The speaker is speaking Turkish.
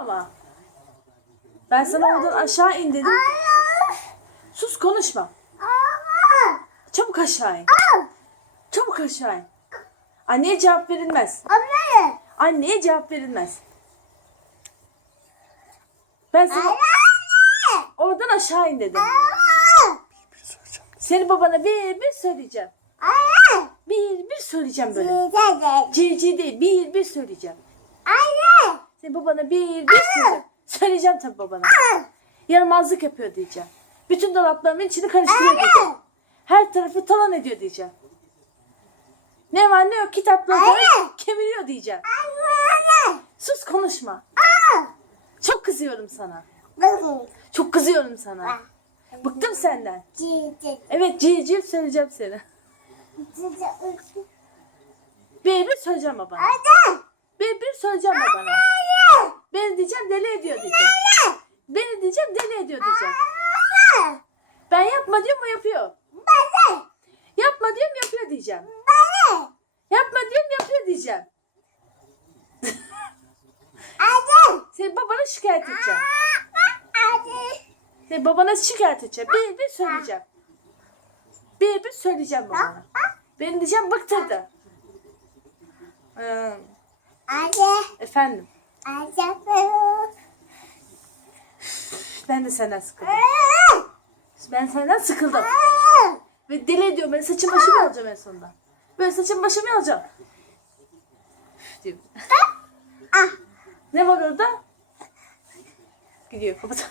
ama. Ben sana oradan aşağı in dedim. Sus konuşma. Çabuk aşağı in. Çabuk aşağı in. Anneye cevap verilmez. Anneye cevap verilmez. Ben sana oradan aşağı in dedim. Seni babana bir bir söyleyeceğim. Bir bir söyleyeceğim böyle. Cici değil bir bir söyleyeceğim. Seni babana bir bir söyleyeceğim. Söyleyeceğim tabii babana. Yaramazlık yapıyor diyeceğim. Bütün dolaplarımın içini karıştırıyor diyeceğim. Her tarafı talan ediyor diyeceğim. Ne var ne yok kitapları kemiriyor diyeceğim. Sus konuşma. Çok kızıyorum sana. Çok kızıyorum sana. Bıktım senden. Evet cici söyleyeceğim seni. Bir bir söyleyeceğim babana. Bir bir söyleyeceğim babana. Deli ediyor diyeceğim. Beni diyeceğim deli ediyor diyeceğim. Ben yapma diyorum o yapıyor. Yapma diyorum yapıyor diyeceğim. Yapma diyorum yapıyor diyeceğim. Seni babana şikayet edeceğim. Seni babana şikayet edeceğim. Bir bir söyleyeceğim. Bir bir söyleyeceğim babana. Beni diyeceğim bıktırdı. Ee, efendim. Ben de senden sıkıldım. Ben senden sıkıldım. Ve deli ediyorum. Ben saçım başımı alacağım en sonunda. Böyle saçım başımı alacağım. Üf, diyorum. ne var orada? Gidiyor kapat.